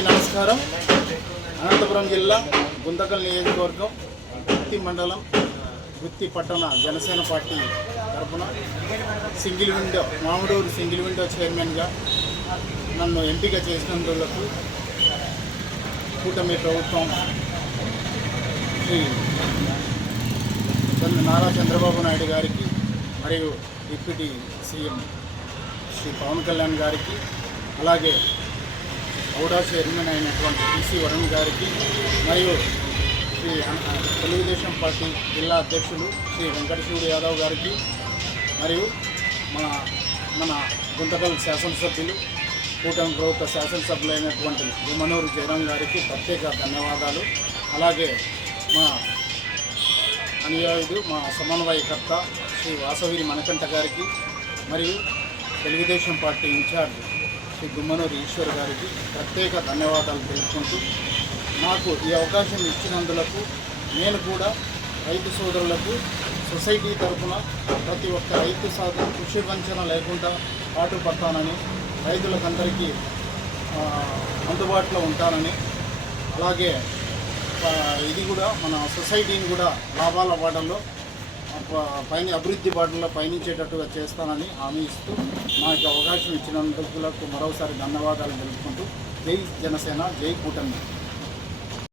నమస్కారం. అనంతపురం జిల్లా గుంతకల్ నియోజకవర్గం గుత్తి మండలం గుత్తి పట్టణ జనసేన పార్టీ తరఫున single window Mamidur single window చైర్మన్గా నన్ను ఎంపిక చేసినందుకు కూటమి ప్రభుత్వం శ్రీ నారా చంద్రబాబు నాయుడు గారికి మరియు డిప్యూటీ సీఎం శ్రీ పవన్ కళ్యాణ్ గారికి, అలాగే ఔడా చైర్మన్ అయినటువంటి టీసీ వరుణ్ గారికి, మరియు శ్రీ తెలుగుదేశం పార్టీ జిల్లా అధ్యక్షులు శ్రీ వెంకటశివుడు యాదవ్ గారికి, మరియు మన గుంతకల్ శాసనసభ్యులు కూటమి ప్రభుత్వ శాసనసభ్యులైనటువంటి గుమ్మనూరు జయరాం గారికి ప్రత్యేక ధన్యవాదాలు. అలాగే మా అనుయాయుడు మా సమన్వయకర్త శ్రీ వాసవిరి మణికంఠ గారికి, మరియు తెలుగుదేశం పార్టీ ఇన్ఛార్జ్ శ్రీ గుమ్మనూరు ఈశ్వర్ గారికి ప్రత్యేక ధన్యవాదాలు తెలుపుకుంటూ, నాకు ఈ అవకాశం ఇచ్చినందులకు నేను కూడా రైతు సోదరులకు సొసైటీ తరఫున ప్రతి ఒక్క రైతు సాధన కృషి వంచన లేకుండా పాటుపడతానని, రైతులకందరికీ అందుబాటులో ఉంటానని, అలాగే ఇది కూడా మన సొసైటీని కూడా లాభాల బాటల్లో అభివృద్ధి బాటల్లో పయనించేటట్టుగా చేస్తానని హామీ ఇస్తూ నాకు అవకాశం ఇచ్చినందుకు మరోసారి ధన్యవాదాలు తెలుపుకుంటూ జై జనసేన, జై కూటమి.